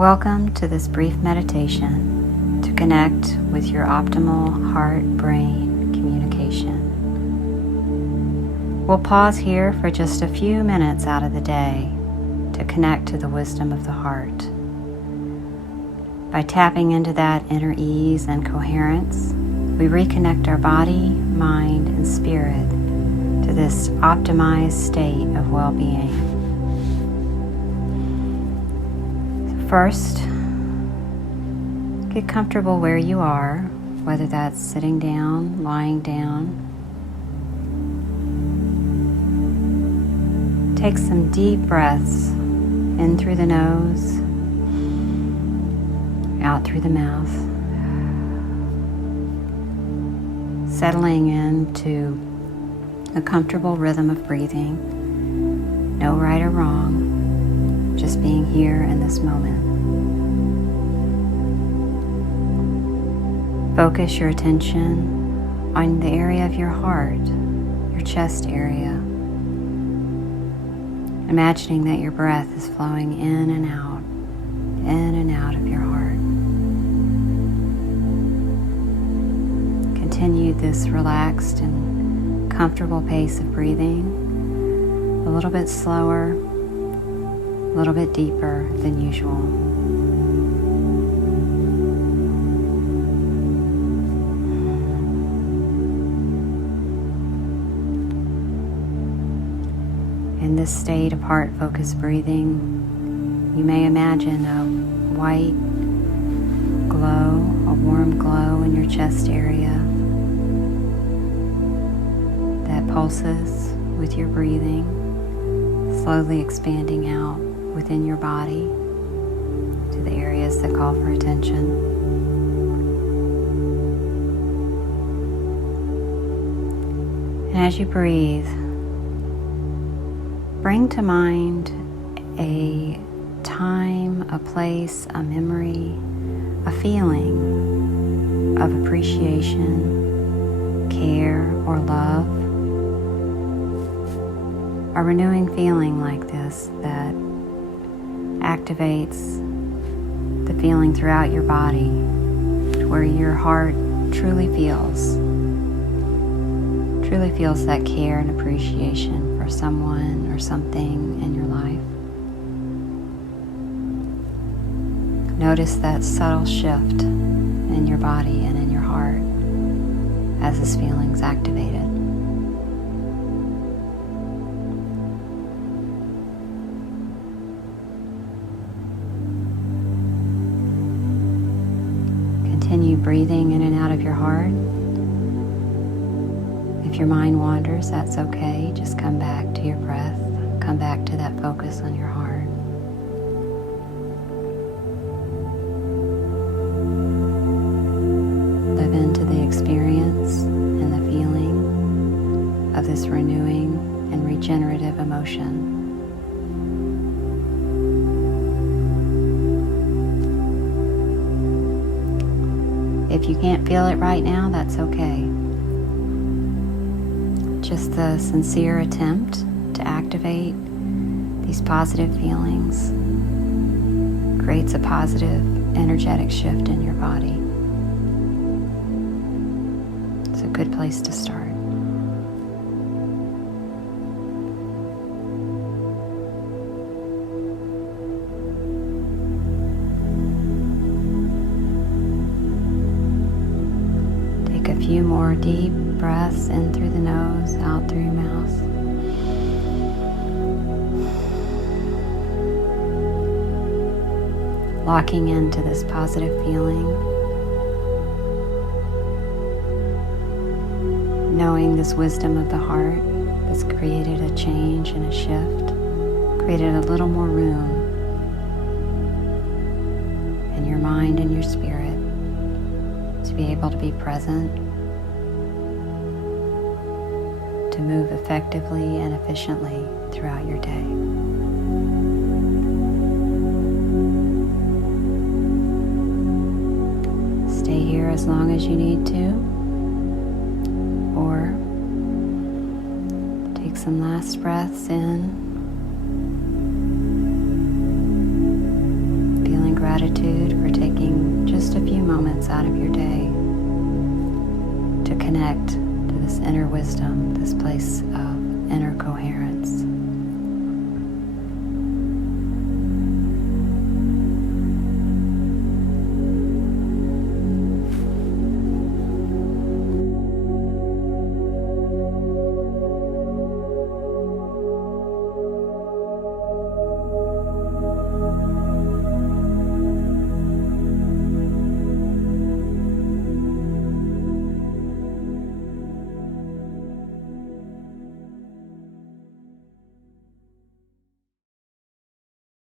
Welcome to this brief meditation to connect with your optimal heart-brain communication. We'll pause here for just a few minutes out of the day to connect to the wisdom of the heart. By tapping into that inner ease and coherence, we reconnect our body, mind, and spirit to this optimized state of well-being. First, get comfortable where you are, whether that's sitting down, lying down. Take some deep breaths in through the nose, out through the mouth, settling into a comfortable rhythm of breathing. No right or wrong, just being here in this moment. Focus your attention on the area of your heart, your chest area. Imagining that your breath is flowing in and out of your heart. Continue this relaxed and comfortable pace of breathing, a little bit slower, a little bit deeper than usual. In this state of heart-focused breathing, you may imagine a white glow, a warm glow in your chest area that pulses with your breathing, slowly expanding out within your body to the areas that call for attention. And as you breathe, bring to mind a time, a place, a memory, a feeling of appreciation, care, or love. A renewing feeling like this that activates the feeling throughout your body, where your heart truly feels that care and appreciation for someone or something in your life. Notice that subtle shift in your body and in your heart as this feeling's activated. Continue breathing in and out of your heart. If your mind wanders, that's okay. Just come back to your breath. Come back to that focus on your heart. Live into the experience and the feeling of this renewing and regenerative emotion. If you can't feel it right now, that's okay. Just the sincere attempt to activate these positive feelings creates a positive, energetic shift in your body. It's a good place to start. A few more deep breaths in through the nose, out through your mouth. Locking into this positive feeling. Knowing this wisdom of the heart has created a change and a shift, created a little more room in your mind and your spirit to be able to be present, to move effectively and efficiently throughout your day. Stay here as long as you need to, or take some last breaths in, feeling gratitude for taking just a few moments out of your day to connect to this inner wisdom, this place of inner coherence.